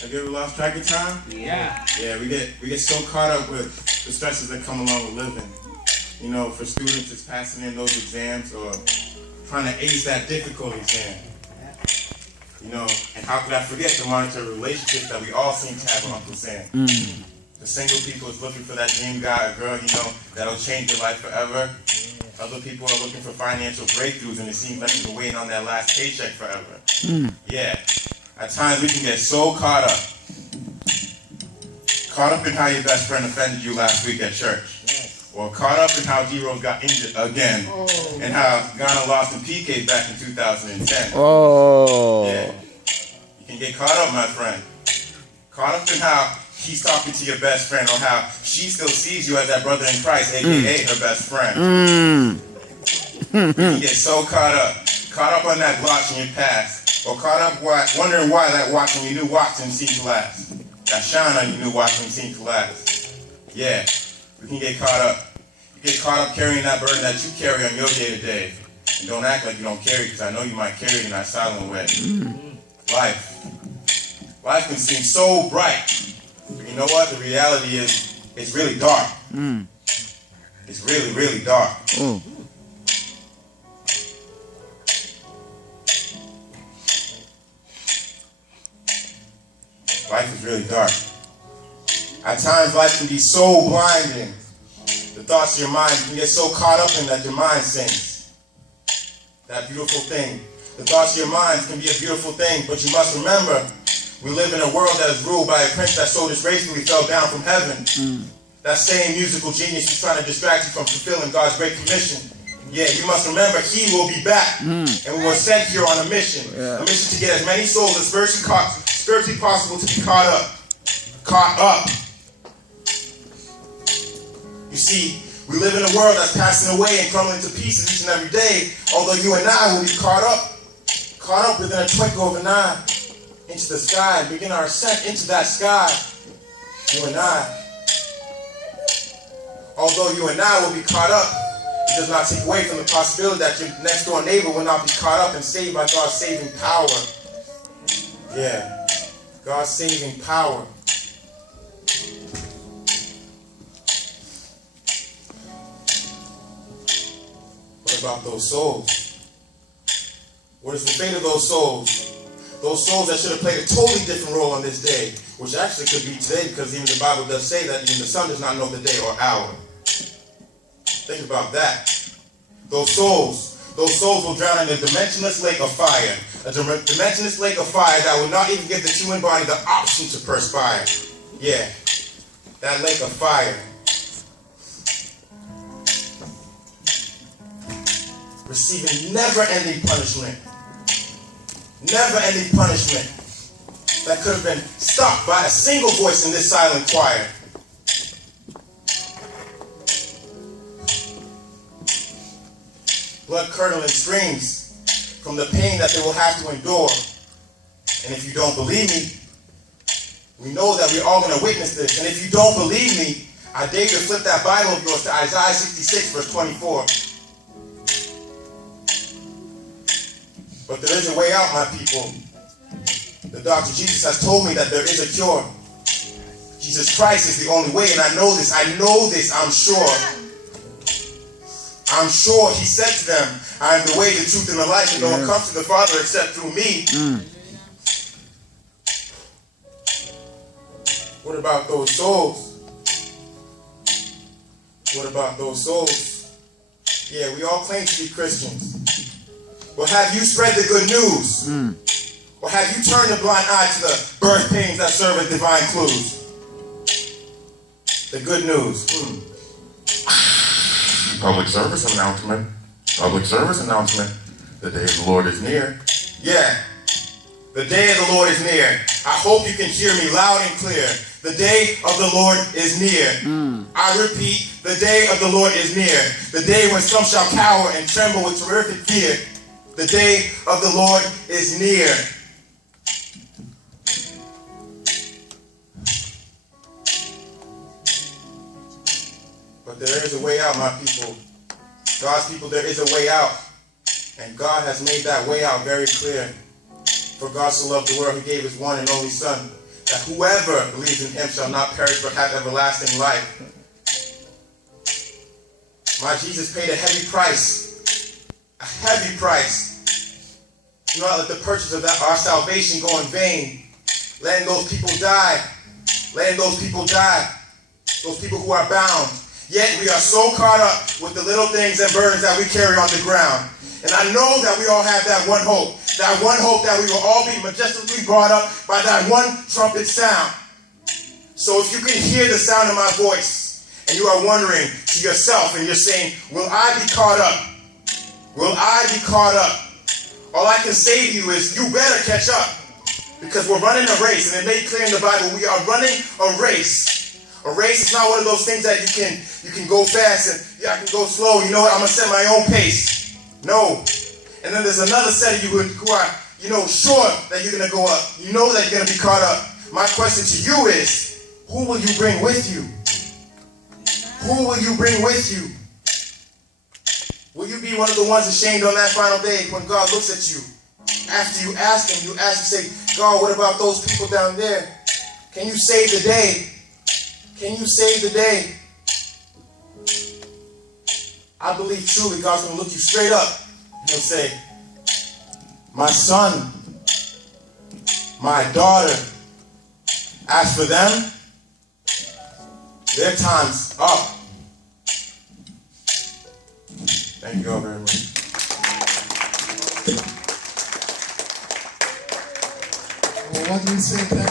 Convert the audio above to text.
Have you ever lost track of time? Yeah. Yeah, we get so caught up with the stresses that come along with living. You know, for students, it's passing in those exams or trying to ace that difficult exam. You know, and how could I forget the monetary relationships that we all seem to have with Uncle Sam? The single people is looking for that dream guy or girl, you know, that'll change your life forever. Other people are looking for financial breakthroughs, and it seems like you're waiting on that last paycheck forever. Yeah. At times we can get so caught up in how your best friend offended you last week at church. Or caught up in how D-Rose got injured again. And how Ghana lost in PK back in 2010. Yeah. You can get caught up, my friend. Caught up in how she's talking to your best friend, or how she still sees you as that brother in Christ, a.k.a. her best friend. You can get so caught up on that watch in your past, or caught up wondering why that watch on your new watch didn't seem to last. That shine on your new watch didn't seem to last. Yeah, we can get caught up. You get caught up carrying that burden that you carry on your day-to-day. And don't act like you don't carry it, because I know you might carry it in that silent way. Life can seem so bright. You know what? The reality is, it's really dark. It's really, really dark. Life is really dark. At times, life can be so blinding. The thoughts of your mind can get so caught up in that your mind sinks. That beautiful thing. The thoughts of your mind can be a beautiful thing, but you must remember, we live in a world that is ruled by a prince that so disgracefully fell down from heaven. That same musical genius is trying to distract you from fulfilling God's great commission. Yeah, you must remember, he will be back. And we were sent here on a mission. A mission to get as many souls as spiritually possible to be caught up. Caught up. You see, we live in a world that's passing away and crumbling to pieces each and every day, although you and I will be caught up within a twinkle of an eye, into the sky, and begin our ascent into that sky. You and I. Although you and I will be caught up, it does not take away from the possibility that your next door neighbor will not be caught up and saved by God's saving power. Yeah, God's saving power. What about those souls? What is the fate of those souls? Those souls that should have played a totally different role on this day, which actually could be today, because even the Bible does say that even the sun does not know the day or hour. Think about that. Those souls will drown in a dimensionless lake of fire. A dimensionless lake of fire that will not even give the human body the option to perspire. Yeah, that lake of fire. Receiving never-ending punishment. Never-ending punishment that could have been stopped by a single voice in this silent choir. Blood-curdling screams from the pain that they will have to endure. And if you don't believe me, we know that we're all going to witness this. And if you don't believe me, I dare you to flip that Bible of yours to Isaiah 66, verse 24. But there is a way out, my people. The doctor Jesus has told me that there is a cure. Jesus Christ is the only way, and I know this. I'm sure. I'm sure he said to them, I am the way, the truth, and the life, and no one comes to the Father except through me. What about those souls? What about those souls? Yeah, we all claim to be Christians. Well, have you spread the good news? Or have you turned a blind eye to the birth pains that serve as divine clues? The good news. Public service announcement. Public service announcement. The day of the Lord is near. Yeah. The day of the Lord is near. I hope you can hear me loud and clear. The day of the Lord is near. I repeat, the day of the Lord is near. The day when some shall cower and tremble with terrific fear. The day of the Lord is near. But there is a way out, my people. God's people, there is a way out. And God has made that way out very clear. For God so loved the world, he gave his one and only Son, that whoever believes in him shall not perish but have everlasting life. My Jesus paid a heavy price. A heavy price. Do not let the purchase of our salvation go in vain. Letting those people die. Letting those people die. Those people who are bound. Yet we are so caught up with the little things and burdens that we carry on the ground. And I know that we all have that one hope. That one hope that we will all be majestically brought up by that one trumpet sound. So if you can hear the sound of my voice, and you are wondering to yourself, and you're saying, will I be caught up? Will I be caught up? All I can say to you is, you better catch up. Because we're running a race, and it made clear in the Bible, we are running a race. A race is not one of those things that you can go fast and yeah, I can go slow. You know what? I'm going to set my own pace. No. And then there's another set of you who are, sure that you're going to go up. You know that you're going to be caught up. My question to you is, who will you bring with you? Who will you bring with you? Will you be one of the ones ashamed on that final day when God looks at you? After you ask him, you say, God, what about those people down there? Can you save the day? Can you save the day? I believe truly God's going to look you straight up. He'll say, my son, my daughter, as for them, their time's up. Thank you all very much. Well, what do we say?